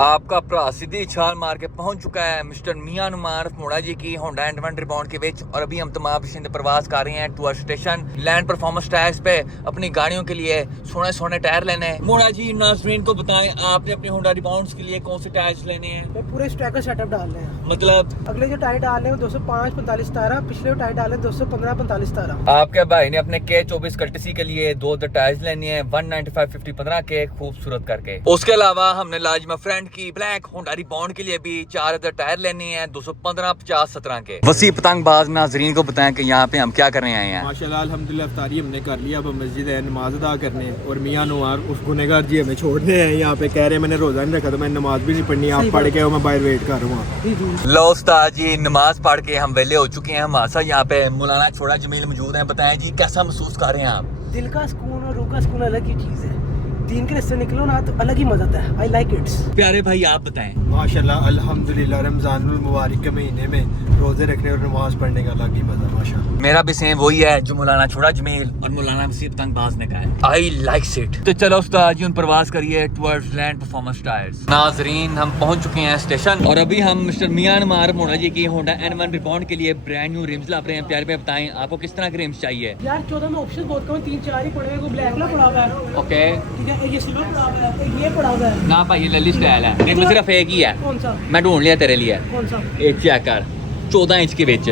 आपका भरा सीधी छाल मार के पहुंच चुका है मिस्टर मियां नुमार मोड़ा जी की होंडा एंड रिबॉन्ड के बीच और अभी हम तमाम पिछले प्रवास कर रहे हैं टूअर स्टेशन लैंड परफॉर्मेंस टायर्स पे अपनी गाड़ियों के लिए सोने सोने टायर लेने हैं। मोड़ा जी नाज़रीन को बताएं आपने अपने होंडा रिबॉन्ड्स के लिए कौन से टायर्स लेने हैं? पूरे स्टैकर सेटअप डालने हैं। मतलब अगले जो टायर डाल रहे हैं 205 45 17, पिछले टायर डाले 215 45 17। आपके भाई ने अपने K24 कल्टसी के लिए दो टायर्स लेने हैं 195 50 15 के खूबसूरत करके। उसके अलावा हमने लाजमा फ्रेंड की ब्लैक होंडा रिबॉन्ड के लिए भी 4 टायर लेने हैं 215 50 17 के। वसी पतंगबाज नाजरीन को बताएं कि यहाँ पे हम क्या करने आए हैं। माशाल्लाह अल्हम्दुलिल्लाह इफ्तारी हमने कर लिया। अब मस्जिद है नमाज अदा करने और मियां नुमार उस गुनहगार जी हमें छोड़ने हैं यहाँ पे। कह रहे मैंने रोजा नहीं रखा तो मैं नमाज भी नहीं पढ़नी, आप पढ़ के मैं बाहर वेट कर रहा हूँ। लो उस्ताद जी नमाज पढ़ के हम वेले हो चुके हैं। हमारे साथ यहाँ पे मौलाना छोड़ा जमील मौजूद हैं। बताएं जी कैसा महसूस कर रहे हैं आप? दिल का सुकून और रूह का सुकून अलग ही चीज है। दीन के रास्ते निकलो ना तो अलग ही मजा आता है। I like it's. प्यारे भाई आप बताएं। माशाल्लाह अल्हम्दुलिल्लाह रमजानुल मुबारक के महीने में रोजे रखने और नमाज पढ़ने का अलग ही मजा। माशाल्लाह मेरा भी सेम वही है जो मौलाना छोड़ा जमील और मौलाना वसी पतंगबाज ने कहा है। I like it. तो चलो उस्ताद जी उन प्रवास करिए टुवर्ड्स लैंड परफॉर्मेंस टायर्स। नाजरीन हम पहुंच चुके हैं स्टेशन और अभी हम मिस्टर मियां नुमार मोड़ा जी की होंडा N1 रिबॉन्ड के लिए ब्रांड न्यू रिम्स ला रहे हैं। प्यारे भाई बताएं आपको किस तरह के रिम्स चाहिए? यार 14 में ऑप्शन बहुत कम, 3-4 ही पड़े हैं। ब्लैक वाला पड़ा हुआ है, ओके ठीक है, ये सिल्वर पड़ा हुआ है, ये पड़ा हुआ है ना भाई ये लली स्टाइल है। इनमें सिर्फ एक ही है। कौन सा? मैं ढूंढ लिया तेरे लिए। कौन सा? एक चेक कर 14 इंच के बीच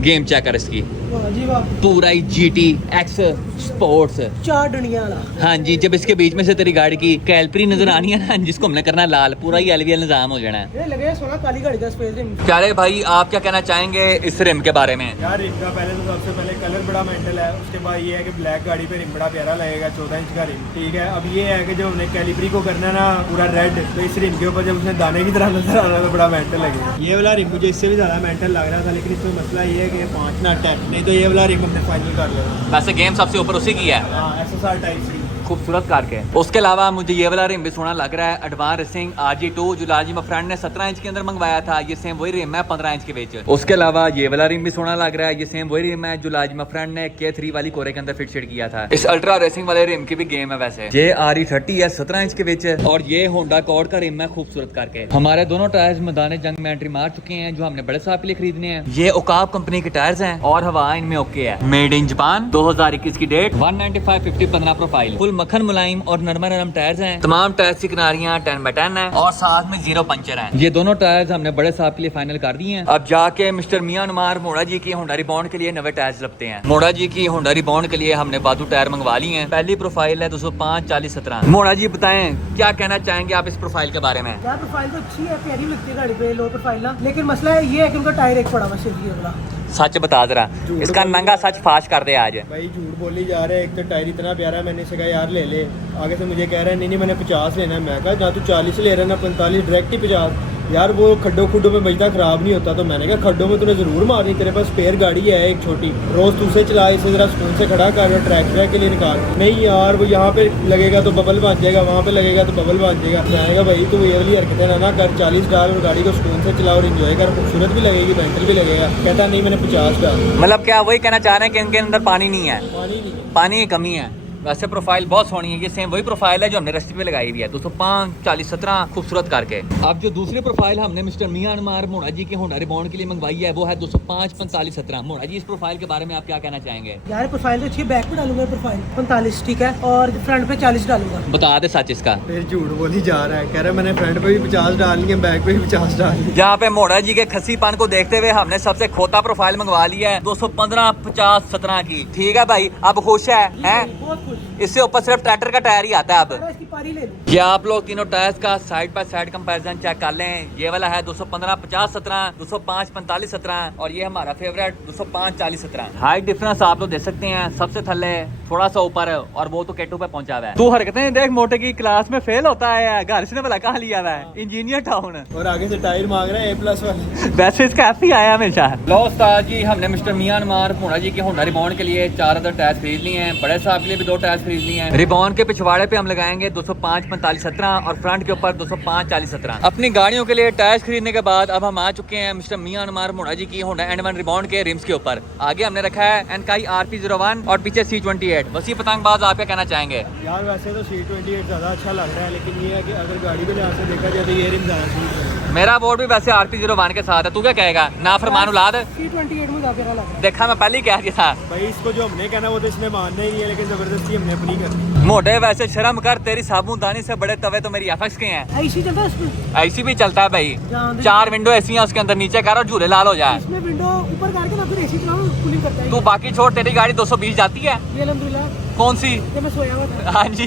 गेम चेक कर इसकी वाह जी वाह, पूरा ही GT X स्पोर्ट्स। 4 डंडियां वाला। हाँ जी जब इसके बीच में से तेरी गाड़ी की कैलपरी नजर आनी है ना जिसको हमने करना है लाल, पूरा ही LVL निजाम हो जाना है। ये लगे सोना काली गाड़ी का स्पेस रिम। प्यारे भाई आप क्या कहना चाहेंगे इस रिम के बारे में? यार रिम का पहले तो सबसे पहले कलर बड़ा मेंटल है। उसके बाद ये है कि ब्लैक गाड़ी पे रिम बड़ा प्यारा लगेगा, 14 इंच का रिम, ठीक है। अब ये है कि जो हमने कैलिबरी को करना है ना पूरा रेड, तो इस रिम के ऊपर जब उसने दाने की तरह नजर आना तो बड़ा मेंटल लगेगा। ये वाला रिम मुझे इससे भी ज्यादा मेंटल लग रहा था, लेकिन इसमें मसला ये है कि 5 ना 10, नहीं तो ये वाला रिम हमने फाइनल कर लेना। वैसे गेम सबसे ऊपर उसी की है। हाँ SSR टाइप सी खूबसूरत करके। उसके अलावा मुझे ये वाला रिम भी सोना लग रहा है एडवांस रेसिंग RG2 जो लाजिमा फ्रेंड ने 17 इंच के अंदर मंगवाया था। ये सेम वही रिम है 15 इंच के बीच। उसके अलावा ये वाला रिम भी सोना लग रहा है। ये सेम वही रिम है जो लाजिमा फ्रेंड ने K3 वाली कोरे के अंदर फिट शेड किया था। इस अल्ट्रा रेसिंग वाले रिम की भी गेम है वैसे। ये RE30 है 17 इंच के बीच और ये होंडा कॉर्ड का रिम है खूबसूरत करके। हमारे दोनों टायर्स मैदान जंग में एंट्री मार चुके हैं जो हमने बड़े साहब के लिए खरीदने हैं। ये ओकाब कंपनी के टायर्स हैं और हवा इनमें ओके है। मेड इन जापान 2021 की डेट 195 50 15 प्रोफाइल फुल मक्खन मुलायम और नरमा नरम टायर्स हैं। तमाम टायर्स की किनारियां 10/10 हैं और साथ में 0 पंचर हैं। ये दोनों टायर्स हमने बड़े साहब के लिए फाइनल कर दिए हैं। अब जाके मिस्टर मियां नुमार मोड़ा जी की होंडा रिबॉन्ड के लिए नए टायर्स लगते हैं। मोड़ा जी की होंडा रिबॉन्ड के लिए हमने बादू टायर मंगवा लिए हैं। पहली प्रोफाइल है 205 40 17। मोड़ा जी बताएं क्या कहना चाहेंगे आप इस प्रोफाइल के बारे में? यार प्रोफाइल तो अच्छी है, प्यारी लगती है गाड़ी पे, लो प्रोफाइल ना, लेकिन मसला है ये है कि उनका टायर एक पड़ा हुआ सिर्फ ये वाला। सच बता जरा इसका नंगा सच फाश कर दे आज। भाई झूठ बोली जा रहा है। एक तो टायर इतना प्यारा है, मैंने इसे कहा यार ले ले। आगे से मुझे कह रहा है नहीं मैंने 50 लेना है। मैं कहा ना तू 40 ले रहा है ना 45, डायरेक्ट ही 50। यार वो खड्डों खुड्डों में बजता खराब नहीं होता। तो मैंने कहा खड्डों में तूने जरूर मारनी, तेरे पास स्पेयर गाड़ी है एक छोटी, रोज तू से चला, इसे जरा स्कूल से खड़ा कर और ट्रैक के लिए निकाल। नहीं यार वो यहाँ पे लगेगा तो बबल बन जाएगा, वहाँ पे लगेगा तो बबल बन जाएगा। मैंने कहा भाई तू ये वाली हरकतें ना कर, 40 डाल और गाड़ी को स्कूल से चला और इंजॉय कर, खूबसूरत भी लगेगी मेंटल भी लगेगा। कहता नहीं मैंने 50 डाल। मतलब क्या वही कहना चाह रहे हैं कि इनके अंदर पानी नहीं है? पानी नहीं है, पानी की कमी है। वैसे प्रोफाइल बहुत सोहनी है। ये सेम वही प्रोफाइल है जो हमने रस्ते पे लगाई हुई है 205 40 17 खूबसूरत करके। अब जो दूसरी प्रोफाइल हमने मिस्टर मियां नुमार मोड़ा जी के होंडा रिबॉन्ड के लिए मंगवाई है वो है 205 45 17। मोड़ा जी इस प्रोफाइल के बारे में आप क्या कहना चाहेंगे? यार प्रोफाइल तो अच्छी है, बैक पे डालूंगा प्रोफाइल 45, ठीक है, और फ्रंट पे 40 डालूंगा। बता दे सच इसका। फिर झूठ बोली जा रहा है। कह रहा है मैंने फ्रंट पे भी 50 डालनी है, बैक पे भी 50 डालनी है। जहाँ पे मोड़ा जी के खस्सीपन को देखते हुए हमने सबसे खोता प्रोफाइल मंगवा लिया है 215 50 17 की। ठीक है भाई अब खुश है? बहुत खुश। इससे ऊपर सिर्फ ट्रैक्टर का टायर ही आता है। अब इसकी पारी ले लूं। ये आप लोग तीनों टायर्स का side by side comparison check कर लें। ये वाला है 215 50 17, 205 45 17 और ये हमारा फेवरेट 205 40 17। हाइट डिफरेंस आप लोग देख सकते हैं, सबसे थल्ले थोड़ा सा ऊपर और वो तो K2 पे पहुंचा हुआ है। तू हरकतें देख मोटे की क्लास में फेल होता है, घर से भला कहाँ लिया हुआ है? Engineer town. और आगे से टायर मांग रहा है A+ वाले। वैसे इसका F ही आया हमेशा। लो उस्ताद जी हमने मिस्टर मियां नुमार मोड़ा जी के होंडा रिबॉन्ड के लिए 4 टायर खरीद लिए हैं। बड़े साहब के लिए भी 2 टायर्स खरीद लिए हैं। रिबॉन के पिछवाड़े पे हम लगाएंगे 205 45 17 और फ्रंट के ऊपर 205 40 17। अपनी गाड़ियों के लिए टायर्स खरीदने के बाद अब हम आ चुके हैं मिस्टर मियां अनुमार मोड़ा जी की होंडा N1 रिबॉन के रिम्स के ऊपर। आगे हमने रखा है एनकाई RP01 और पीछे C28। वसी पतंगबाज आप क्या कहना चाहेंगे? यार वैसे तो C28 ज़्यादा अच्छा लग रहा है, लेकिन ये है कि अगर गाड़ी के लिहाज से देखा जाए तो ये रिम ज़्यादा सूट है। मेरा बोर्ड भी वैसे RP01 के साथ है, तू क्या कहेगा? ना फरमान औलाद C28 में काफी लग रहा है। देखा, मैं पहले ही कह दिया था भाई इसको जो हमने कहना वो तो इसने मानना ही नहीं है, लेकिन ज़बरदस्ती हमने अपनी करनी। मोटे वैसे शर्म कर, तेरी साबुनदानी से बड़े तवे तो मेरी FX के हैं। ऐसी चलता है इसमें, ऐसी भी चलता है भाई, जान दे। 4 विंडो ऐसी हैं उसके अंदर, नीचे कर और झूले लाल हो जाए। इसमें विंडो ऊपर करके ना फिर एसी चलाओ, कूलिंग करता है। तू बाकी छोड़, तेरी गाड़ी 220 जाती है? ये अल्हम्दुलिल्लाह, कौन सी? ये मैं सोया हुआ था। हाँ जी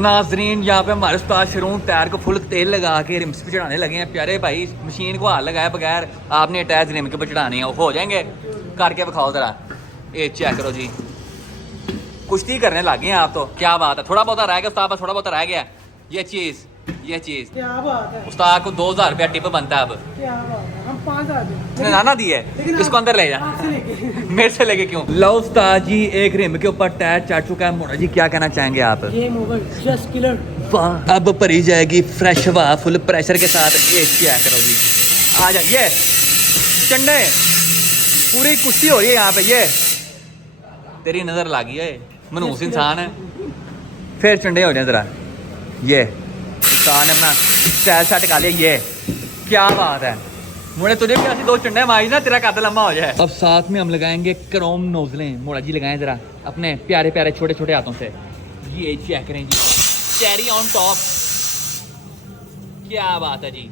नाजरीन, यहाँ पे हमारे उस्ताद शरून टायर को फुल तेल लगा के रिम्स पे चढ़ाने लगे हैं। प्यारे भाई, मशीन को हाथ लगाए बगैर आपने टायर रिम के ऊपर चढ़ाने हैं, हो जाएंगे? करके दिखाओ जरा, ये चेक करो जी, कुश्ती करने लगे हैं आप तो। क्या बात है, थोड़ा बहुत रह गया उस्ताद, थोड़ा बहुत रह गया। ये चीज़ क्या बात है, उस्ताद को 2000 रुपया टिप बनता है अब। क्या बात है, हम 5000 इसने नाना दी है, इसको अंदर ले जा। आपसे लेके मेरे से लेके क्यों? लो उस्ताद जी, एक रिम के ऊपर टायर चढ़ चुका है। मोड़ा जी क्या कहना चाहेंगे आप? Game over, just killer. वाह, अब भरी जाएगी फ्रेश हवा फुल प्रेशर के साथ। ये क्या करो जी, आ जाइए चंडे, पूरी कुश्ती हो रही है यहाँ पे। ये तेरी नजर लगी है, मनूस इंसान है। फिर चंडे हो जाए जरा। ये उस्ताद ने अपना स्टाइल सेट कर लिया। ये क्या बात है, मुझे तुझे भी ऐसी 2 चंडे मारी ना, तेरा कद लंबा हो जाए। अब साथ में हम लगाएंगे क्रोम नोजलें। मोड़ा जी लगाएं जरा अपने प्यारे प्यारे छोटे छोटे हाथों से। ये चेक करें जी, चेरी ऑन टॉप, क्या बात है जी,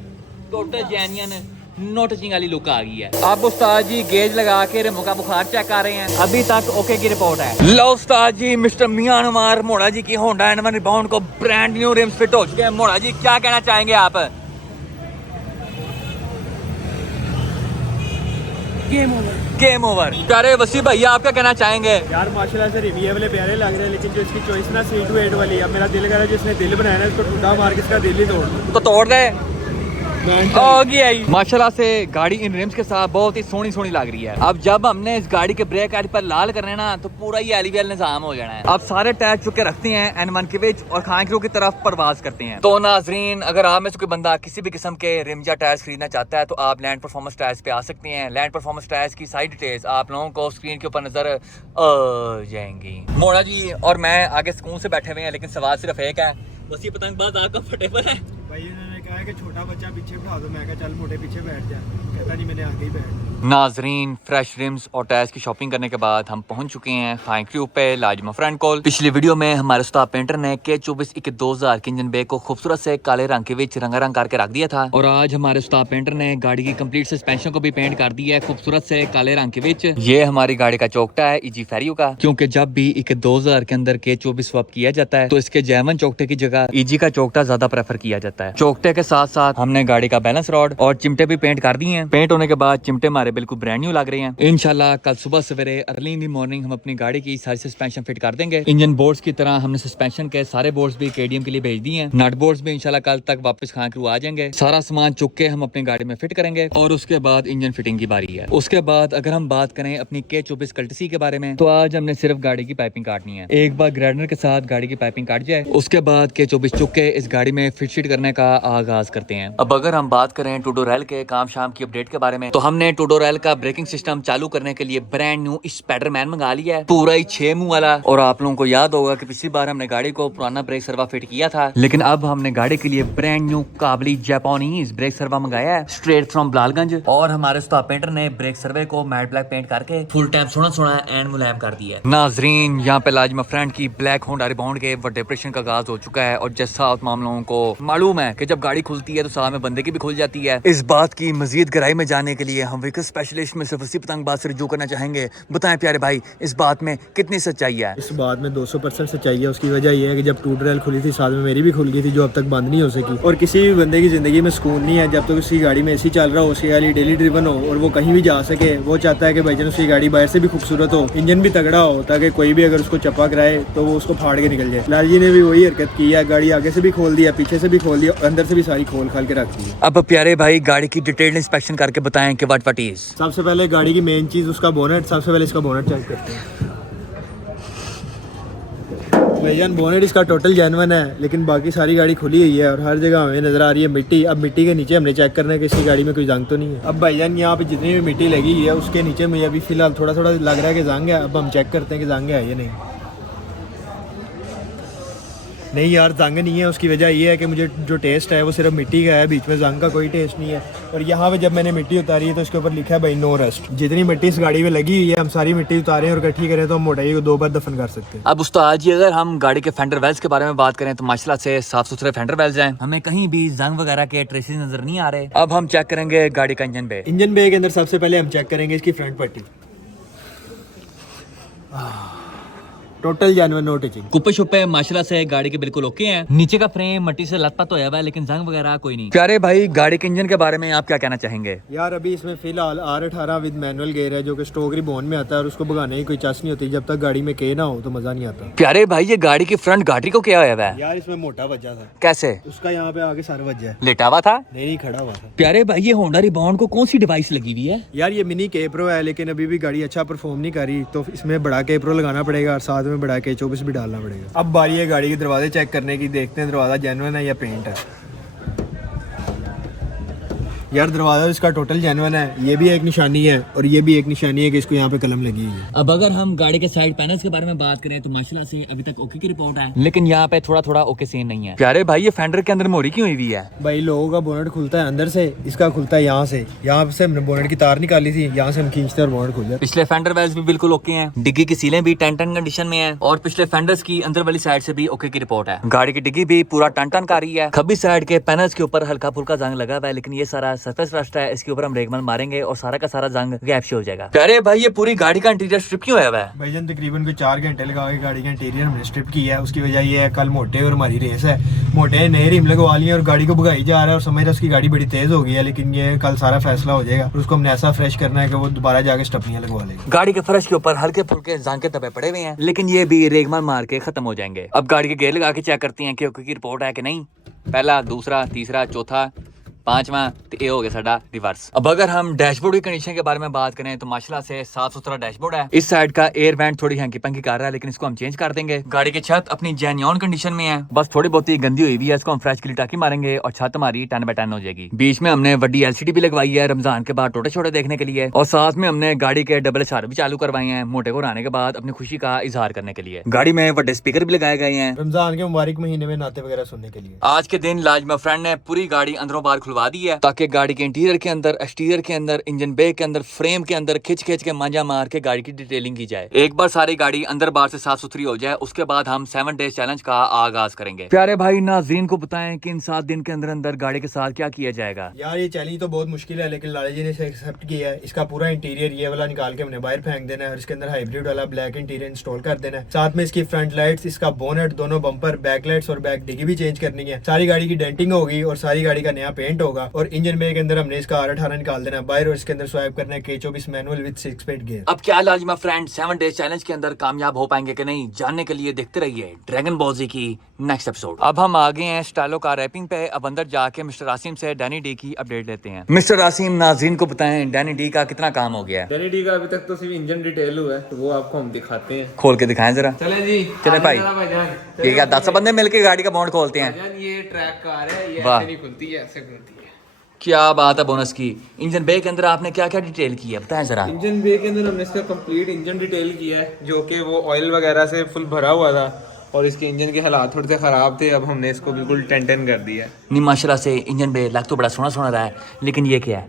टोटल जेन्युइन नो टचिंग वाली लुक आ गई है। अब उस्ताद जी गेज लगा के रिमों का बुखार चेक कर रहे हैं, अभी तक ओके की रिपोर्ट है। लो उस्ताद जी, मिस्टर मियां अनुमार मोड़ा जी की होंडा N1 रिबाउंड को ब्रांड न्यू रिम्स फिट हो चुके हैं। मोड़ा जी क्या कहना चाहेंगे आप? Game over, game over. प्यारे वसी भैया आप क्या कहना चाहेंगे? यार माशाल्लाह से रिम ये वाले प्यारे लग रहे हैं, लेकिन जो इसकी चॉइस ना C28 वाली है, मेरा दिल कर रहा है जिसने दिल बनाया ना इसको टूटा मार के इसका दिल ही तोड़ दूं। तो तोड़ दे। माशाल्लाह से गाड़ी इन रिम्स के साथ बहुत ही सोनी सोनी लग रही है। अब जब हमने इस गाड़ी के ब्रेक एड पर लाल करने ना, तो पूरा ही एलिवियल निजाम हो जाना है। अब सारे टायर चुके रखते हैं N1 के विच और खानक्रू की तरफ परवाज करते हैं। तो नाजरीन, अगर आप में से कोई बंदा किसी भी किस्म के रिम या टायर्स खरीदना चाहता है तो आप लैंड परफॉर्मेंस टायर्स पे आ सकते हैं। लैंड परफॉर्मेंस टायर्स की सारी डिटेल्स आप लोगों को स्क्रीन के ऊपर नजर आ जाएंगी। मोड़ा जी और मैं आगे सुकून से बैठे हुए हैं, लेकिन सवाल सिर्फ एक है, वसी पतंगबाज आप कंफर्टेबल है? भाई उन्होंने कहा है कि छोटा बच्चा पीछे बैठा दो, मैं कहा चल मोटे पीछे बैठ जा, कहता नहीं मैंने आगे ही बैठ। नाजरीन, फ्रेश रिम्स और टायर्स की शॉपिंग करने के बाद हम पहुंच चुके हैं खानक्रू पे लाजमा फ्रेंड कॉल। पिछली वीडियो में हमारे उस्ताद पेंटर ने K24 2000 के इंजन बे को खूबसूरत से काले रंग के विच रंगारंग करके रख दिया था, और आज हमारे उस्ताद पेंटर ने गाड़ी की कंप्लीट सस्पेंशन को भी पेंट कर दिया है खूबसूरत से काले रंग के विच। ये हमारी गाड़ी का चौकटा है EG फेरियो का, क्योंकि जब भी 2000 के अंदर K24 स्वैप किया जाता है तो इसके जैमन चौकटे की जगह EG का चौकटा ज्यादा प्रेफर किया जाता है। चौकटे के साथ साथ हमने गाड़ी का बैलेंस रॉड और चिमटे भी पेंट कर दिए हैं। पेंट होने के बाद चिमटे हमारे बिल्कुल ब्रांड न्यू लग रहे हैं। इंशाल्लाह कल सुबह सवेरे अर्ली इन दी मॉर्निंग हम अपनी गाड़ी की सारी सस्पेंशन फिट कर देंगे। इंजन बोर्ड्स की तरह हमने सस्पेंशन के सारे बोर्ड्स भी KDM के लिए भेज दिए हैं। नट बोर्ड्स भी इंशाल्लाह कल तक वापस खानक्रू आ जाएंगे। सारा सामान चुक के हम अपनी गाड़ी में फिट करेंगे और उसके बाद इंजन फिटिंग की बारी है। उसके बाद अगर हम बात करें अपनी K24 कल्टसी के बारे में, तो आज हमने सिर्फ गाड़ी की पाइपिंग काटनी है। एक बार ग्राइंडर के साथ गाड़ी की पाइपिंग काट जाए, उसके बाद K24 चुक के इस गाड़ी में फिट शीट करने का आगाज करते हैं। अब अगर हम बात करें टूडोरेल के काम शाम की अपडेट के बारे में, तो हमने टूडोरेल का ब्रेकिंग सिस्टम चालू करने के लिए ब्रांड न्यू स्पाइडरमैन मंगा लिया है, पूरा ही 6 मुंह वाला। और आप लोगों को याद होगा कि पिछली बार हमने गाड़ी को पुराना ब्रेक सर्वा फिट किया था, लेकिन अब हमने गाड़ी के लिए ब्रांड न्यू काबली जापानीज ब्रेक सर्वा मंगाया है स्ट्रेट फ्रॉम बिलालगंज। और हमारे उस्ताद पेंटर ने ब्रेक सर्वे को मैट ब्लैक पेंट करके फुल टाइम सोना सोना एंड मुलायम कर दिया है। नाजरीन, यहाँ पे लाजमा फ्रेंड की ब्लैक होंडा रिबाउंड के बड़े ऑपरेशन का आगाज हो चुका है, और जैसा आप मामलों को मालूम है कि जब गाड़ी खुलती है तो साथ में बंदे की भी खुल जाती है। इस बात की मजीद गहराई में जाने के लिए हम व्हीकल स्पेशलिस्ट में सिर्फ उसी पतंगबाज से रुजू करना चाहेंगे। बताएं प्यारे भाई, इस बात में कितनी सच्चाई है? इस बात में 200% सच्चाई है। उसकी वजह यह है कि जब टूडोरेल खुली थी साथ में मेरी भी खुल गई थी, जो अब तक बंद नहीं हो सकी। और किसी भी बंदे की जिंदगी में सुकून नहीं है जब तक उसकी गाड़ी में AC चल रहा हो, उसकी गाड़ी डेली ड्रिवन हो और वो कहीं भी जा सके। वो चाहता है कि भाईजान उसकी गाड़ी बाहर से भी खूबसूरत हो, इंजन भी तगड़ा हो, ताकि कोई भी अगर उसको चप्पा कराए तो वो उसको फाड़ के निकल जाए। लाल जी ने भी वही हरकत की है, गाड़ी आगे से भी खोल दिया, पीछे से भी खोल दिया, अंदर से भी सारी खोल खाल के रख दी है। अब प्यारे भाई, गाड़ी की डिटेल्ड इंस्पेक्शन करके बताएं कि व्हाट इज। सबसे पहले गाड़ी की मेन चीज उसका बोनेट। सबसे पहले इसका बोनेट चेक करते हैं। भाईजान बोनेट इसका टोटल जेन्युइन है, लेकिन बाकी सारी गाड़ी खुली हुई है और हर जगह हमें नज़र आ रही है मिट्टी। अब मिट्टी के नीचे हमने चेक करना है कि इसकी गाड़ी में कोई जंग तो नहीं है। अब भाईजान यहाँ पे जितनी भी मिट्टी लगी हुई है उसके नीचे मुझे अभी फ़िलहाल थोड़ा थोड़ा लग रहा है कि जंग है। अब हम चेक करते हैं कि जंग है या नहीं यार जंग नहीं है। उसकी वजह ये है कि मुझे जो टेस्ट है वो सिर्फ मिट्टी का है, बीच में जंग का कोई टेस्ट नहीं है। और यहाँ पे जब मैंने मिट्टी उतारी है तो उसके ऊपर लिखा है भाई नो रस्ट। जितनी मिट्टी इस गाड़ी में लगी हुई है हम सारी मिट्टी उतारें और इकट्ठी करें तो हम मोटाई को 2 बार दफन कर सकते हैं। अब उस्ताद जी अगर हम गाड़ी के फेंडर वेल्स के बारे में बात करें तो माशाल्लाह से साफ सुथरे फेंडर वेल्स हैं, हमें कहीं भी जंग वगैरह के ट्रेसेस नजर नहीं आ रहे। अब हम चेक करेंगे गाड़ी का इंजन बे। इंजन बे के अंदर सबसे पहले हम चेक करेंगे इसकी फ्रंट पट्टी। Total genuine no touching. कुप्पे शुप्पे माशाल्लाह से गाड़ी के बिल्कुल ओके हैं। नीचे का फ्रेम मट्टी से लथपथ होया हुआ है लेकिन जंग वगैरह कोई नहीं। प्यारे भाई गाड़ी के इंजन के बारे में आप क्या कहना चाहेंगे? यार अभी इसमें फिलहाल R18 विद मैनुअल गेयर है जो कि स्टोक रिबॉन में आता है और उसको भगाने की कोई चास नहीं होती। जब तक गाड़ी में के ना हो तो मजा नहीं आता। प्यारे भाई ये गाड़ी की फ्रंट गाड़ी को क्या होया हुआ है? यार इसमें मोटा वजह था। कैसे? उसका यहाँ पे आगे सर वजह है। लेटा हुआ था? नहीं खड़ा हुआ था। प्यारे भाई ये होंडा रिबॉन्ड को कौन सी डिवाइस लगी हुई है? यार ये मिनी के प्रो है लेकिन अभी भी गाड़ी अच्छा परफॉर्म नहीं कर रही तो इसमें बड़ा के प्रो लगाना पड़ेगा और साथ में बड़ा के 24 डालना पड़ेगा। अब बारी है गाड़ी के दरवाजे चेक करने की, देखते हैं दरवाजा जेन्युइन है या पेंट है। यार दरवाजा इसका टोटल जेन्युइन है, ये भी एक निशानी है और ये भी एक निशानी है कि इसको यहाँ पे कलम लगी हुई है। अब अगर हम गाड़ी के साइड पैनल्स के बारे में बात करें तो माशाल्लाह से अभी तक ओके की रिपोर्ट है, लेकिन यहाँ पे थोड़ा थोड़ा ओके सीन नहीं है। प्यारे भाई ये फेंडर के अंदर मोरी क्यों हुई है? भाई लोगों का बोनेट खुलता है अंदर से, इसका खुलता है यहाँ से। यहाँ से हमने बोनेट की तार निकाली थी, यहाँ से हम खींचते और बोनेट खुल जाता है। पिछले फेंडर वेल्स भी बिल्कुल ओके हैं, डिग्गी की सीलें भी टन टन कंडीशन में है और पिछले फेंडर्स की अंदर वाली साइड से भी ओके की रिपोर्ट है। गाड़ी की डिग्गी भी पूरा टन टन का रही है। खब्बी साइड के पैनल्स के ऊपर हल्का फुल्का जंग लगा हुआ है लेकिन ये सारा सरफेस रस्ट है, इसके ऊपर हम रेगमल मारेंगे और सारा का सारा जंग गैप से हो जाएगा। प्यारे भाई ये पूरी गाड़ी का इंटीरियर स्ट्रिप क्यों हुआ है? भाईजान तकरीबन कोई 4 घंटे लगा के गाड़ी का इंटीरियर हमने स्ट्रिप किया है। उसकी वजह ये है कल मोटे और हमारी रेस है, मोटे नए रिम लगवा लिए और गाड़ी को भगाई जा रहा है और समझ रहा है उसकी गाड़ी बड़ी तेज हो गई है, लेकिन ये कल सारा फैसला हो जाएगा और उसको हमने ऐसा फ्रेश करना है कि वो दोबारा जाके स्टपनियां लगवा लेगा। गाड़ी के फर्श के ऊपर हल्के फुल्के जंग के धब्बे पड़े हुए हैं लेकिन ये भी रेगमल मार के खत्म हो जाएंगे। अब गाड़ी के गेयर लगा के चेक करते हैं कि ओके की रिपोर्ट है कि नहीं। पहला, दूसरा, तीसरा, चौथा, 5वां तो ये हो गया साडा रिवर्स। अब अगर हम डैशबोर्ड की कंडीशन के बारे में बात करें तो माशाल्लाह से साफ सुथरा डैशबोर्ड है। इस साइड का एयर वेंट थोड़ी हैंकी पंकी कर रहा है लेकिन इसको हम चेंज कर देंगे। गाड़ी की छत अपनी जेन्युइन कंडीशन में है, बस थोड़ी बहुत ही गंदी हुई है, इसको हम फ्रेश के लिए टाकी मारेंगे और छत हमारी 10x10 हो जाएगी। बीच में हमने बड़ी LCD भी लगवाई है रमजान के बाद टोटे छोटे देखने के लिए और साथ में हमने गाड़ी के डबल SR भी चालू करवाए हैं मोटे को आने के बाद अपनी खुशी का इजहार करने के लिए। गाड़ी में बड़े स्पीकर भी लगाए गए हैं रमजान के मुबारक महीने में नाते वगैरह सुनने के लिए। आज के दिन लाजमा फ्रेंड ने पूरी गाड़ी अंदरों बाहर खुलवा दी है ताकि गाड़ी के इंटीरियर के अंदर, एक्सटीरियर के अंदर, इंजन बे के अंदर, फ्रेम के अंदर खिंच खिंच के मांझा मार के गाड़ी की डिटेलिंग की जाए। एक बार सारी गाड़ी अंदर बाहर से साफ सुथरी हो जाए उसके बाद हम 7 डेज चैलेंज का आगाज करेंगे। प्यारे भाई नाज़रीन को बताएं कि इन 7 दिन के अंदर अंदर गाड़ी के साथ क्या किया जाएगा। यार ये चैलेंज तो बहुत मुश्किल है लेकिन लाला जी ने इसे एक्सेप्ट किया है। इसका पूरा इंटीरियर ये वाला निकाल के हमने बाहर फेंक देना है और इसके अंदर हाइब्रिड वाला ब्लैक इंटीरियर इंस्टॉल कर देना है। साथ में इसकी फ्रंट लाइट्स, इसका बोनेट, दोनों बम्पर, बैक लाइट्स और बैक डिग्गी भी चेंज करनी है। सारी गाड़ी की डेंटिंग होगी और सारी गाड़ी का नया पेंट होगा और इंजन बे के अंदर हमने इसका R18 निकाल देना है बाहर और इसके अंदर स्वाइप करना है K24 manual with 6 speed gear. अब क्या लाजिमा फ्रेंड 7 डेज चैलेंज के अंदर कामयाब हो पाएंगे कि नहीं, जानने के लिए देखते रहिए ड्रैगन बॉल जी की नेक्स्ट एपिसोड। अब हम आ गए हैं स्टाइलो कार रैपिंग पे। अब अंदर जाके मिस्टर आसिम से डैनी डी की अपडेट लेते हैं। मिस्टर आसिम नाज़रीन को बताएं डैनी डी का कितना काम हो गया? डैनी डी का अभी तक तो सिर्फ इंजन डिटेल हुआ है तो वो आपको हम दिखाते हैं। खोल के दिखाएं जरा। चले जी, चले भाई। भाईजान ये क्या 10 बंदे मिलके गाड़ी का बॉन्ड खोलते हैं? ये ट्रैक कार है, ये वाह। ऐसे नहीं खुलती है, ऐसे खुलती है। क्या बात है बोनस की। इंजन बे के अंदर आपने क्या क्या डिटेल की है बताएं जरा। इंजन बे के अंदर हमने इसका कंप्लीट इंजन डिटेल किया है जो कि वो ऑयल वगैरह से फुल भरा हुआ था और इसके इंजन के हालात थोड़े से ख़राब थे। अब हमने इसको बिल्कुल 10-10 कर दिया है। नहीं माशाल्लाह से इंजन बे लग तो बड़ा सोना सोना रहा है लेकिन ये क्या है?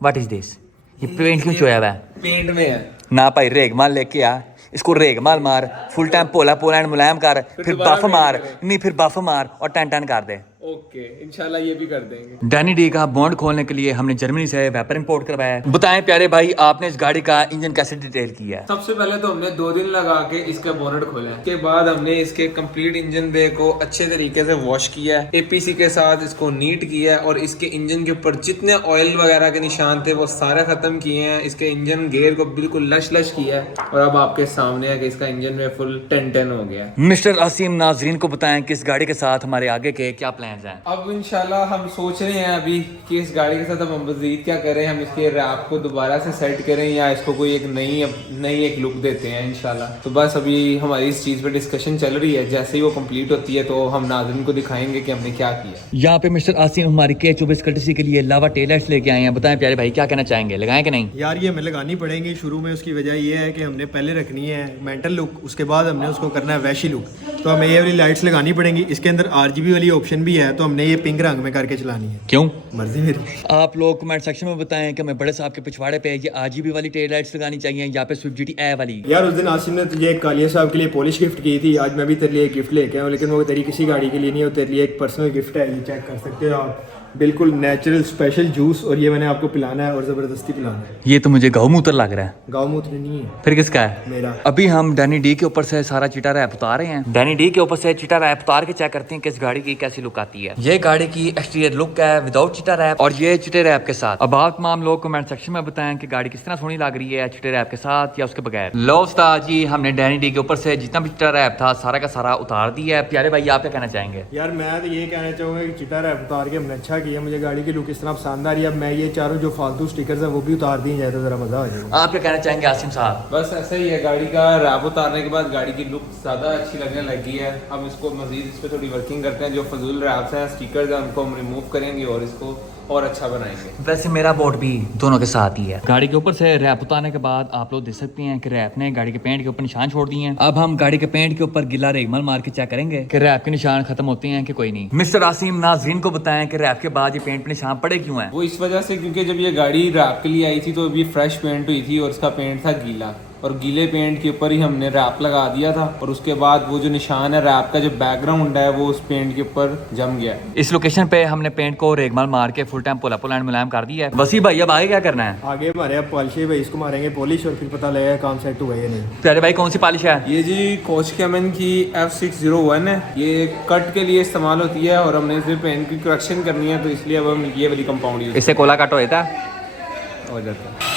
What is this? ये पेंट क्यों चोया हुआ है? पेंट में है ना भाई रेगमाल लेके आ, इसको रेगमाल मार, फुल टाइम पोला पोला एंड मुलायम कर, फिर बफ मार, नहीं फिर बफ मार और 10-10 कर दे। ओके, इंशाल्लाह ये भी कर देंगे। डैनी डी का बॉन्ड खोलने के लिए हमने जर्मनी से वेपर इंपोर्ट करवाया है। बताएं प्यारे भाई आपने इस गाड़ी का इंजन कैसे डिटेल किया है? सबसे पहले तो हमने 2 दिन लगा के इसका बोनेट खोला है। उसके बाद हमने इसके कंप्लीट इंजन बे को अच्छे तरीके से वॉश किया है, APC के साथ इसको नीट किया है और इसके इंजन के ऊपर जितने ऑयल वगैरह के निशान थे वो सारे खत्म किए हैं। इसके इंजन गेयर को बिल्कुल लश लश किया है और अब आपके सामने है कि इसका इंजन में फुल 10-10 हो गया। मिस्टर आसिम नाज़रीन को बताएं कि इस गाड़ी के साथ हमारे आगे के क्या प्लान प्लान्स हैं? अब इंशाल्लाह हम सोच रहे हैं अभी कि इस गाड़ी के साथ अब हम मज़ीद क्या करें, हम इसके रैप को दोबारा से सेट करें या इसको कोई एक नई एक लुक देते हैं इंशाल्लाह। तो बस अभी हमारी इस चीज़ पे डिस्कशन चल रही है, जैसे ही वो कंप्लीट होती है तो हम नाज़रीन को दिखाएंगे कि हमने क्या किया। यहाँ पे मिस्टर आसिम हमारी K24 कर्टसी के लिए लावा टेल लाइट्स लेके आए हैं। बताएं प्यारे भाई क्या कहना चाहेंगे, लगाएं कि नहीं? यार ये हमें लगानी पड़ेंगी शुरू में। उसकी वजह ये है कि हमने पहले रखनी है मेंटल लुक, उसके बाद हमने उसको करना है वैशी लुक। तो हमें ये वाली लाइट्स लगानी पड़ेंगी। इसके अंदर RGB वाली ऑप्शन भी है, तो हमने ये पिंक रंग में करके चलानी है। क्यों? मर्जी मेरी। आप लोग कमेंट सेक्शन में बताएं कि हमें बड़े साहब के पिछवाड़े पे ये RGB वाली टेल लाइट्स लगानी चाहिए या पे स्विफ्ट GT ए वाली। यार उस दिन आसिम ने तुझे एक कालिया साहब के लिए पॉलिश गिफ्ट की थी, आज मैं भी तेरे लिए एक गिफ्ट लेके आया हूँ, लेकिन वो तेरी किसी गाड़ी के लिए नहीं हो, तेरे लिए एक पर्सनल गिफ्ट है। ये चेक कर सकते हो आप, बिल्कुल नेचुरल स्पेशल जूस, और ये मैंने आपको पिलाना है और ज़बरदस्ती पिलाना है। ये तो मुझे गौमूत्र लग रहा है। गौमूत्र नहीं है, फिर किसका है? मेरा। अभी हम डैनी डी के ऊपर से सारा चिटा रैप उतार रहे हैं। डैनी डी के ऊपर से चिटा रैप उतार के चेक करते हैं कि इस गाड़ी की कैसी लुक आती है। ये गाड़ी की एक्सटीरियर लुक है विदाउट चिटा रैप और ये चिटे रैप के साथ। अब आप तमाम लोग कमेंट सेक्शन में बताएं कि गाड़ी किस तरह सोहनी लग रही है चिटे रैप के साथ या उसके बगैर। लो उस्ताद जी, हमने डैनी डी के ऊपर से जितना भी चिटा रैप था सारा का सारा उतार दिया है। प्यारे भाई आप क्या कहना चाहेंगे? यार मैं तो ये कहना चाहूँगा कि चिटा रैप उतार के हमने अच्छा किया। मुझे गाड़ी की लुक इस तरह पसंद आ रही है। अब मैं ये चारों जो फालतू स्टिकर्स है वो भी उतार दिए जाए तो ज़रा मज़ा आ जाएगा। आप क्या कहना चाहेंगे आसिम साहब? बस ऐसा ही है, गाड़ी का रैप उतारने के बाद गाड़ी की लुक ज़्यादा अच्छी लगने लगी है। अब इसको मज़ीद इस पर थोड़ी वर्किंग करते हैं, जो फजूल रैप्स हैं स्टिकर्स हैं उनको हम रिमूव करेंगे और इसको और अच्छा बनाएंगे। वैसे मेरा बोर्ड भी दोनों के साथ ही है। गाड़ी के ऊपर से रैप उतारने के बाद आप लोग देख सकते हैं कि रैप ने गाड़ी के पेंट के ऊपर निशान छोड़ दिए हैं। अब हम गाड़ी के पेंट के ऊपर गिला रेगमल मार के चेक करेंगे कि रैप के निशान खत्म होते हैं कि कोई नहीं। मिस्टर आसिम नाज़रीन को बताएं कि रैप के बाद ये पेंट पे निशान पड़े क्यों हैं? वो इस वजह से क्योंकि जब ये गाड़ी रैप के लिए आई थी तो अभी फ्रेश पेंट हुई थी और इसका पेंट था गीला, और गीले पेंट के ऊपर ही हमने रैप लगा दिया था और उसके बाद वो जो निशान है रैप का जो बैकग्राउंड है वो उस पेंट के ऊपर जम गया। इस लोकेशन पे हमने पेंट को रेगमल मार के फुल टाइम पोला एंड मुलायम कर दिया है। वसी भाई अब आगे क्या करना है? आगे हमारे अब पॉलिश भाई इसको मारेंगे पॉलिश और फिर पता लगेगा काम सेट हुआ है या नहीं। प्यारे भाई कौन सी पॉलिश है? ये जी कोच कैमन की F601 है। ये कट के लिए इस्तेमाल होती है और हमने इसे पेंट की करेक्शन करनी है तो इसलिए अब हम ये वाली कंपाउंड यूज इससे कोला कट होता हो जाता है।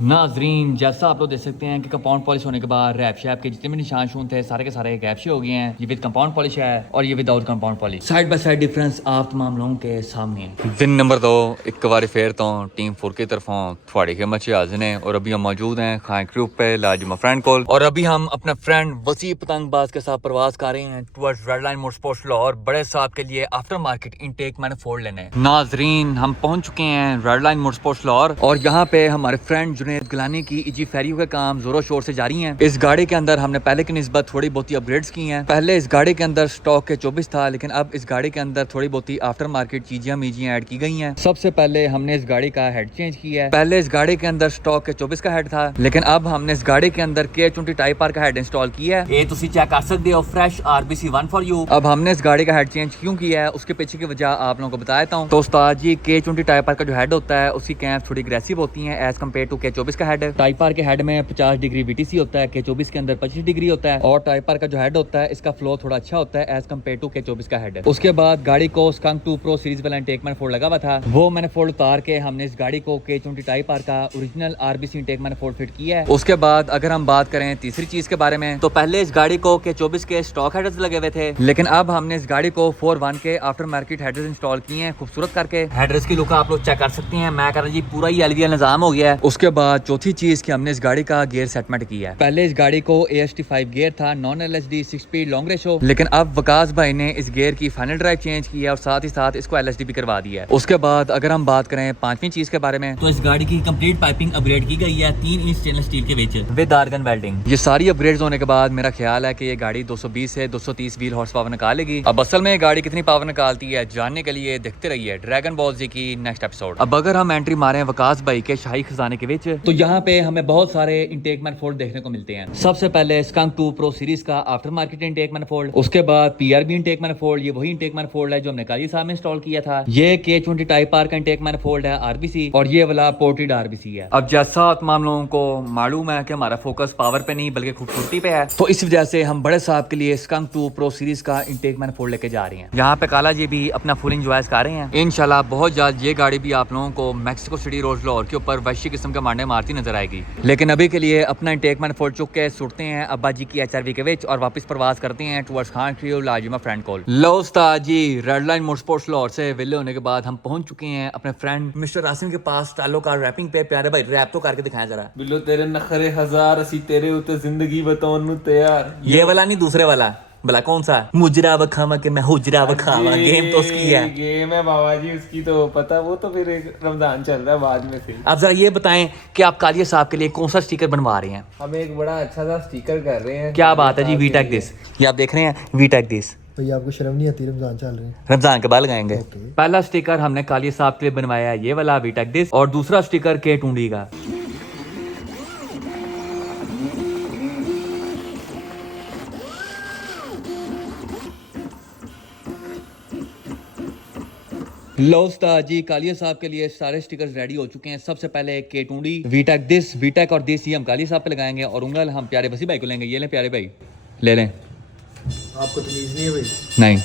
नाजरीन जैसा आप लोग देख सकते हैं कि कंपाउंड पॉलिश होने के बाद रैप शैप के जितने भी निशान शून थे सारे के सारे गैप से हो गए हैं। ये विद कंपाउंड पॉलिश है और ये without compound polish. Side by side difference आप तमाम लोगों के सामने है। दिन नंबर 2 एक बार फिर तो टीम 4 की तरफों थोड़ी हिम्मत से हाजिर हैं और अभी हम मौजूद हैं खान ग्रुप पे लाजिमा फ्रेंड कॉल, और अभी हम अपना फ्रेंड वसी पतंगबाज के साथ प्रवास कर रहे हैं towards red line motorsports Lahore बड़े साहब के लिए आफ्टर मार्केट इनटेक मैनिफोल्ड लेने। नाजरीन हम पहुंच चुके हैं रेड लाइन मोटरस्पोर्ट्स लाहौर और यहाँ पे हमारे फ्रेंड जुनैद गिलानी की इजी फेरियो के काम जोरों शोर से जारी हैं। इस गाड़ी के अंदर हमने पहले की निस्बत थोड़ी बहुत अपग्रेड्स की हैं। पहले इस गाड़ी के अंदर स्टॉक के 24 था, लेकिन अब इस गाड़ी के अंदर थोड़ी बहुत आफ्टर मार्केट चीजियां ऐड की गई हैं। सबसे पहले हमने इस गाड़ी का हेड चेंज किया है। पहले इस गाड़ी के अंदर स्टॉक के 24 का हेड था, लेकिन अब हमने इस गाड़ी के अंदर K20 टाइप आर का हेड इंस्टॉल किया है। ये तुसी चेक कर सकते हो, फ्रेश RBC 1 फॉर यू। अब हमने इस गाड़ी का हेड चेंज क्यों किया है उसके पीछे की वजह आप लोगों को बता देता हूँ। तो उस्ताद जी K20 टाइप आर का जो हेड होता है उसकी कैम्प थोड़ी अग्रेसिव होती है एज कम्पेयर टू K24 का हेड। टाइप आर के हेड में 50 डिग्री VTC होता है, K24 के अंदर 25 डिग्री होता है, और टाइप आर का जो हेड होता है इसका फ्लो थोड़ा अच्छा होता है एज कम्पेयर टू K24 का हेड। उसके बाद गाड़ी को स्कंक 2 प्रो सीरीज वाला इंटेक मैनिफोल्ड लगा हुआ था, वो मैनिफोल्ड उतार के हमने इस गाड़ी को K20 टाइप आर का original RBC intake manifold fit किया है। उसके बाद अगर हम बात करें तीसरी चीज के बारे में, तो पहले इस गाड़ी को K24 के स्टॉक हेडर्स लगे हुए थे, लेकिन अब हमने इस गाड़ी को 4-1 के आफ्टर मार्केट हेडर्स इंस्टॉल किए हैं खूबसूरत करके। हेडर्स की लुक आप लोग चेक कर सकते हैं। मैं कह रहा जी पूरा ही LVL निजाम हो गया है। उसके बाद चौथी चीज कि हमने इस गाड़ी का गियर सेटमेंट किया है। पहले इस गाड़ी को AST5 गियर था, non LSD 6 speed long ratio, लेकिन अब वकास भाई ने इस गियर की फाइनल ड्राइव चेंज की है और साथ ही साथ इसको LSD भी करवा दिया है। उसके बाद अगर हम बात करें पांचवी चीज के बारे में, तो इस गाड़ी की कंप्लीट पाइपिंग अपग्रेड की गई है 3 इंच स्टेनलेस स्टील के विच विद आर्गन वेल्डिंग। ये सारी अपग्रेड्स होने के बाद मेरा ख्याल है कि ये गाड़ी 220 से 230 व्हील हॉर्स पावर निकालेगी। अब असल में ये गाड़ी कितनी पावर निकालती है जानने के लिए देखते रहिए ड्रैगन बॉल जी की नेक्स्ट एपिसोड। अब अगर हम एंट्री मारे वकास भाई के शाही खजाने के विच, तो यहाँ पे हमें बहुत सारे इंटेक मैनिफोल्ड देखने को मिलते हैं। सबसे पहले स्कंक 2 प्रो सीरीज का आफ्टर मार्केट इंटेक मैनिफोल्ड, उसके बाद PRB इंटेक मैनिफोल्ड, ये वही इंटेक मैनिफोल्ड है जो हमने काली साहब में इंस्टॉल किया था। ये K20 टाइप आर का इंटेक मैनिफोल्ड है RBC, और ये वाला पोर्टेड RBC है। अब जैसा तमाम लोगों को मालूम है कि हमारा फोकस पावर पे नहीं बल्कि खूबसूरती पे है, तो इस वजह से हम बड़े साहब के लिए स्कंक 2 प्रो सीरीज का इंटेक मैनिफोल्ड लेके जा रहे हैं। यहाँ पे काला जी भी अपना फुल इंजॉय कर रहे हैं। इंशाल्लाह बहुत जल्द ये गाड़ी भी आप लोगों को मैक्सिको सिटी रोड लाहौर के ऊपर वैशी किस्म के मांडे मारती नजर आएगी। लेकिन अभी के लिए अपना इंटेक मैनिफोल्ड चुक के सुटते हैं अब्बा जी की HRV के विच और वापस प्रवास करते हैं टुवर्ड्स खान क्रियो लाजिमा फ्रेंड कॉल। लो उस्ताद ji, red line motorsports Lahore से विले होने के बाद हम पहुंच चुके हैं अपने फ्रेंड मिस्टर आसिम के पास ताल्लुक कार रैपिंग पे। प्यारे भाई रैप तो करके दिखाएं जरा। बिल्लो तेरे नखरे हजार असी तेरे उते जिंदगी बताउन नु तैयार। ये वाला नहीं, दूसरे वाला भला कौन सा? मुजरा बखावा के मैं हुजरा बखावा, गेम तो उसकी है। गेम है बाबा जी, उसकी तो पता, वो तो फिर एक रमजान चल रहा है बाद में। फिर आप जरा ये बताएं कि आप कालिया साहब के लिए कौन सा स्टिकर बनवा रहे हैं? हम एक बड़ा अच्छा सा स्टिकर कर रहे हैं। क्या बात है जी, वी टेक दिस। ये आप देख रहे हैं वी टेक दिस। भैया आपको शर्म नहीं आती? रमजान चल रहे हैं, रमजान के बाद लगाएंगे। पहला स्टिकर हमने कालिया साहब के लिए बनवाया है ये वाला वी टेक दिस, और दूसरा स्टिकर के टूंडी का। लो उस्ताद जी, कालिया साहब के लिए सारे स्टिकर्स रेडी हो चुके हैं। सबसे पहले के टूंडी, वीटेक दिस, वीटेक और दिस ये हम कालिया साहब पे लगाएंगे, और उंगल हम प्यारे वसी भाई को लेंगे। ये लें प्यारे भाई, ले लें। आपको तमीज नहीं है भाई? नहीं,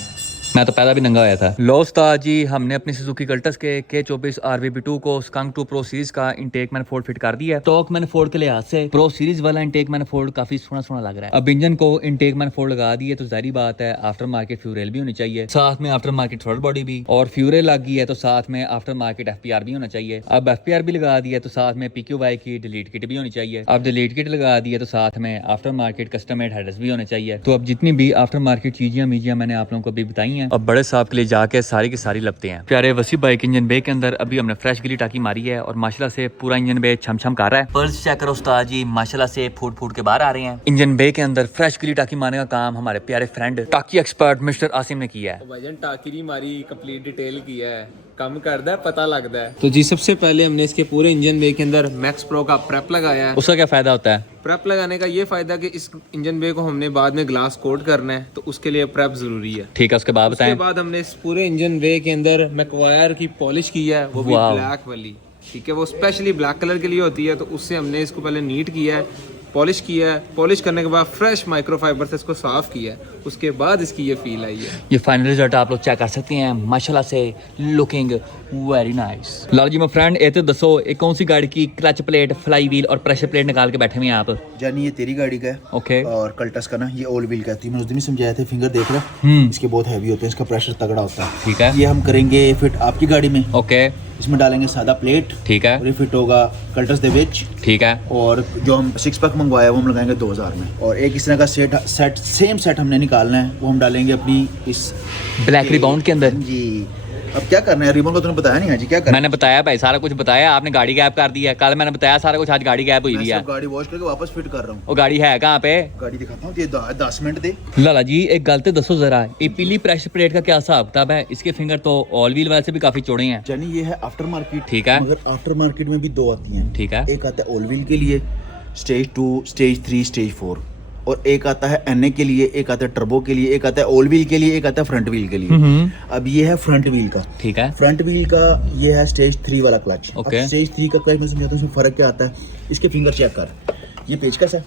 मैं तो पहला भी नंगा आया था। लो उस्ताद जी, हमने अपनी सुजुकी कल्टस के K24 RVP2 को स्कंक 2 प्रो सीरीज का इंटेक मैनिफोल्ड फिट कर दिया है। स्टॉक मैनिफोल्ड के लिहाज से प्रो सीरीज वाला इंटेक मैनिफोल्ड काफी सोना लग रहा है। अब इंजन को इंटेक मैनिफोल्ड लगा दिए तो जाहिर बात है आफ्टर मार्केट फ्यूरेल भी होनी चाहिए, साथ में आफ्टर मार्केट थ्रॉटल बॉडी भी, और फ्यूरेल लग गई है तो साथ में आफ्टर मार्केट FPR भी होना चाहिए। अब FPR भी लगा दिया तो साथ में PQY की डिलीट किट भी होनी चाहिए। अब डिलीट किट लगा दिया तो साथ में after market custom made headers भी होने चाहिए। तो अब जितनी भी आफ्टर मार्केट चीजें मीजियां मैंने आप लोगों को अभी बताई हैं, अब बड़े साहब के लिए जाके सारी की सारी लगते हैं। प्यारे वसी भाई के इंजन बे के अंदर अभी हमने फ्रेश गिली टाकी मारी है और माशाल्लाह से पूरा इंजन बे छम कर रहा है। पल्स चेक करो उस्ताद जी, माशाल्लाह से फूट के बाहर आ रहे हैं। इंजन बे के अंदर फ्रेश गिली टाकी मारने का काम हमारे प्यारे फ्रेंड टाकी एक्सपर्ट मिस्टर आसिम ने किया है। भाईजान टाकी मारी कंप्लीट डिटेल किया है, कम करदा है पता लगता है। तो जी सबसे पहले हमने इसके पूरे इंजन बे के अंदर मैक्स प्रो का प्रेप लगाया है। उसका क्या फायदा होता है? प्रेप लगाने का ये फायदा कि इस इंजन बे को हमने बाद में ग्लास कोट करना है, तो उसके लिए प्रेप जरूरी है। ठीक है, उसके बाद बताएं। उसके बाद हमने इस पूरे इंजन बे के अंदर मैक्वायर की पॉलिश की है, वो भी ब्लैक वाली। ठीक है, वो स्पेशली ब्लैक कलर के लिए होती है, तो उससे हमने इसको पहले नीट किया है, पॉलिश किया है। पॉलिश करने के बाद फ्रेश माइक्रोफाइबर से इसको साफ किया है, उसके बाद इसकी ये फील आई है। ये फाइनल रिजल्ट आप लोग चेक कर सकते हैं, माशाल्लाह से looking very nice. Lal ji मैं फ्रेंड ये तो दसो, एक कौन सी गाड़ी की क्लच प्लेट, फ्लाई व्हील और प्रेशर प्लेट निकाल के बैठे हुए हैं आप? जानी ये तेरी गाड़ी का है। ओके। और कल्टस का ना ये ऑल व्हील का है। मैंने उस दिन ही समझाया था, फिंगर देख रहा, इसके बहुत हैवी होते हैं, इसका प्रेशर तगड़ा होता है। ठीक है, ये हम करेंगे फिट आपकी गाड़ी में। ओके। इसमें डालेंगे सादा प्लेट। ठीक है। और ये फिट होगा कल्टस दे विच। ठीक है। और जो हम 6 पैक मंगवाया वो हम लगाएंगे 2000 में। और एक इस तरह का सेट सेम सेट हमने निकालना है, वो हम डालेंगे अपनी इस ब्लैक रिबाउंड के अंदर। जी अब क्या करना है, रिबन को तुमने बताया नहीं है जी? क्या करना मैंने बताया भाई, सारा कुछ बताया, आपने गाड़ी गैप कर दी है। कल मैंने बताया सारा कुछ, आज गाड़ी गैप हुई है? है। मैं गाड़ी वॉश करके वापस फिट कर रहा हूँ। वो गाड़ी है कहाँ पे? गाड़ी दिखाता हूँ, ये 10 मिनट दे। लाला जी एक गल तो दसो जरा, ये पीली प्रेशर प्लेट का क्या हिसाब किताब है? इसके फिंगर तो ऑल व्हील वाले से भी काफी चौड़े हैं। जानी ये है आफ्टर मार्केट। ठीक है। मगर आफ्टर मार्केट में भी 2 आती हैं। ठीक है। एक आता है ऑल व्हील के लिए, स्टेज 2, स्टेज 3, स्टेज 4, और एक आता है एनए के लिए, एक आता है टर्बो के लिए, एक आता है ऑल व्हील के लिए, एक आता है फ्रंट व्हील के लिए। अब ये है फ्रंट व्हील का। ठीक है। फ्रंट व्हील का ये है स्टेज 3 वाला क्लच। ओके। स्टेज 3 का क्लच मैं समझाता हूँ, इसमें फर्क क्या आता है। इसके फिंगर चेक कर, ये पेचकस है,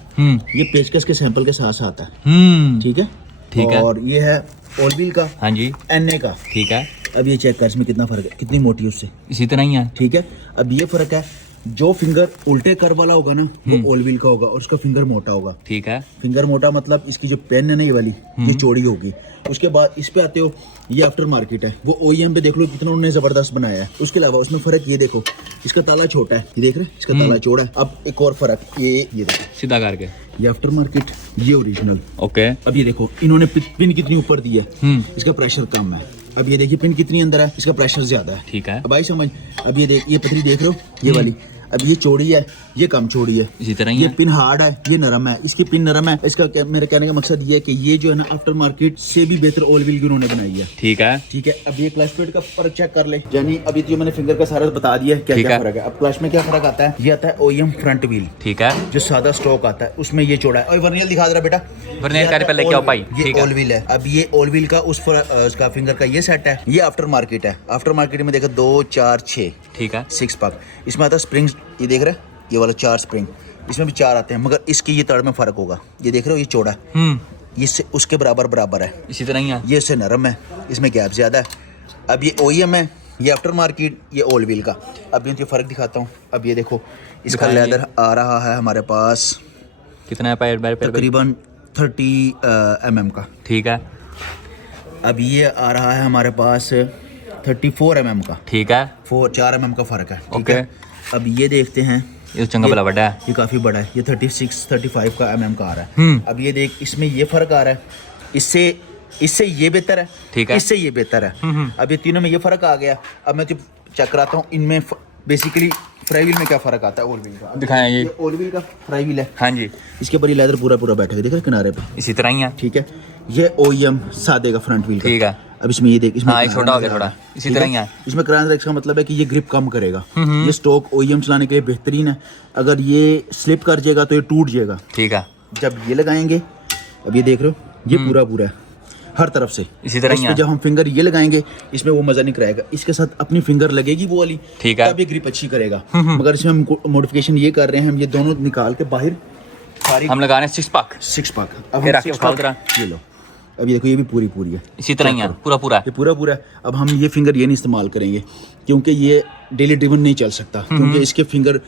ये पेचकस के सैंपल के साथ आता है। ठीक है। ठीक है। और ये है ऑल व्हील का, हाँ जी, एनए का। ठीक है। अब ये चेक कर, इसमें कितना फर्क है, कितनी मोटी है उससे। इसी तरह ही है। ठीक है। अब ये फर्क है, जो फिंगर उल्टे कर वाला होगा ना वो ऑल व्हील का होगा और उसका फिंगर मोटा होगा। ठीक है। फिंगर मोटा मतलब इसकी जो पेन है ना ये वाली, ये चौड़ी होगी। उसके बाद इस पे आते हो, ये आफ्टर मार्केट है, वो OEM पे देख लो कितना उन्होंने जबरदस्त बनाया है। उसके अलावा उसमें फर्क ये देखो, इसका ताला छोटा है, ये देख रहे हैं, इसका ताला चौड़ा है। अब एक और फर्क, ये देखो सीधा करके, ये आफ्टर मार्केट, ये ओरिजिनल। ओके। अब ये देखो इन्होंने पिन कितनी ऊपर दी है, इसका प्रेशर कम है। अब ये देखिए पिन कितनी अंदर है, इसका प्रेशर ज्यादा है। ठीक है। अब आई समझ। अब ये देख, ये पतली देख रहे हो, ये वाली, अब ये चौड़ी है, ये कम चौड़ी है। इसी तरह ही ये है। पिन हार्ड है, ये नरम है, इसकी पिन नरम है। इसका मेरे कहने का मकसद ये है कि ये जो है ना आफ्टर मार्केट से भी बेहतर ऑल व्हील की उन्होंने बनाई है। ठीक है। ठीक है। अब ये क्लच प्लेट का फर्क चेक कर ले यानी अभी तो मैंने फिंगर का सारा बता दिया क्या क्या फर्क है। अब क्लच में क्या फर्क आता है, ये आता है OEM फ्रंट व्हील। ठीक है। जो सादा स्टॉक आता है उसमें ये चौड़ा है। और वर्नियर दिखा दे बेटा, वर्नियर का पहले क्या भाई? ये ऑल व्हील है। अब ये ऑल व्हील का उसका फिंगर का ये सेट है, ये आफ्टर मार्केट है। आफ्टर मार्केट में देखो 2, 4, 6। ठीक है। 6 पैक। इसमें आता है स्प्रिंग, ये देख रहे हैं, ये वाला 4 स्प्रिंग, इसमें भी 4 आते हैं, मगर इसके ये तड़ में फर्क होगा। ये देख रहे हो, ये चौड़ा है, ये उसके बराबर है। इसी तरह ही है। ये इससे नरम है, इसमें गैप ज्यादा है। अब ये OEM है, ये आफ्टर मार्केट, ये ओल्ड व्हील का। अब ये फ़र्क दिखाता हूँ। अब ये देखो इसका दिखाइए। लेदर आ रहा है हमारे पास कितना है पैर पैर तकरीबन 30 mm का। ठीक है, अब ये आ रहा है हमारे पास 34 mm का। ठीक है, 4 mm का फ़र्क है। ठीक ओके। है, अब ये देखते हैं, ये चंगा भला बड़ा है। ये काफ़ी बड़ा है, ये 36-35 का mm का आ रहा है। हम्म। अब ये देख, इसमें ये फ़र्क आ रहा है, इससे ये बेहतर है, ठीक है। इससे ये बेहतर है। अब ये तीनों में ये फ़र्क आ गया। अब मैं जब चेक कराता हूँ इनमें बेसिकली फ्राई व्हील में क्या फ़र्क आता है ओल्ड व्हील का। दिखाएं ये। ओल्ड व्हील का फ्राई व्हील है, हाँ जी, इसके ऊपर ये लेदर पूरा पूरा बैठेगा, देख रहे किनारे पे। इसी तरह ही है। ठीक है, ये OEM सादे का फ्रंट व्हील का। ठीक है। अब इसमें ये देख, इसमें हाँ, ये किनारा छोटा हो गया नजर आ रहा थोड़ा, है। इसी ठीक तरह ही है। इसमें किनारा, इसका मतलब है कि ये ग्रिप कम करेगा। ये स्टॉक OEM चलाने के लिए बेहतरीन है। अगर ये स्लिप कर जाएगा तो ये टूट जाएगा। ठीक है, जब ये लगाएंगे, अब ये देख रहे हो, ये पूरा पूरा है हर तरफ से। इसी तरह ही इसमें है। जब हम फिंगर ये लगाएंगे, इसमें वो मजा नहीं कराएगा। इसके साथ अपनी फिंगर लगेगी वो वाली, ठीक है। तब ये ग्रिप अच्छी करेगा। मगर इसमें हम मॉडिफिकेशन ये कर रहे हैं, हम ये दोनों निकाल के बाहर सारी हम लगा रहे हैं 6 पाक। 6 पाक। अब ये हम रख के 6 उठाओ पाक जरा। ये लो। अब ये देखो, ये भी पूरी पूरी है, इसी तरह ही है, चेक करो। पूरा पूरा है। ये पूरा पूरा है। अब हम ये फिंगर ये नहीं इस्तेमाल करेंगे क्योंकि ये डेली ड्रिवन नहीं चल सकता, क्योंकि इसके फिंगर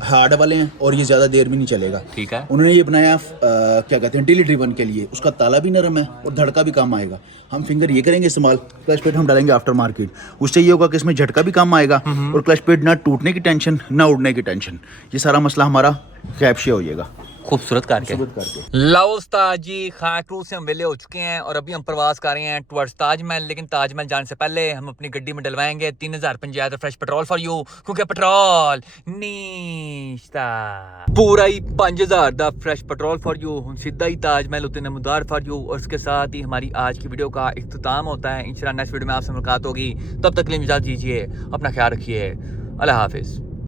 हार्ड वाले हैं और ये ज़्यादा देर भी नहीं चलेगा। ठीक है, उन्होंने ये बनाया क्या कहते हैं, डेली ड्रिवन के लिए। उसका ताला भी नरम है और धड़का भी कम आएगा। हम फिंगर ये करेंगे इस्तेमाल, क्लच प्लेट हम डालेंगे आफ्टर मार्केट। उससे ये होगा कि इसमें झटका भी कम आएगा और क्लच प्लेट ना टूटने की टेंशन ना उड़ने की टेंशन। ये सारा मसला हमारा कैप्शे हो जाएगा खूबसूरत करके। खूबसूरत करके। लाओ उस्ताद जी, खान क्रूज से हम वेले हो चुके हैं और अभी हम प्रवास कर रहे हैं टुवर्ड्स ताजमहल। लेकिन ताजमहल जाने से पहले हम अपनी गड्डी में डलवाएंगे 3000 panchayat fresh petrol for you, क्योंकि पेट्रोल नीश्ता पूरा ही 5000 दा फ्रेश पेट्रोल फॉर यू। हम सीधा ही ताजमहल उतने नमदार फॉर यू। और उसके साथ ही हमारी आज की वीडियो का इख्तिताम होता है। इंशाल्लाह नेक्स्ट वीडियो में आपसे मुलाकात होगी, तब तक के लिए इजाज़त दीजिए, अपना ख्याल रखिए, अल्लाह हाफिज़।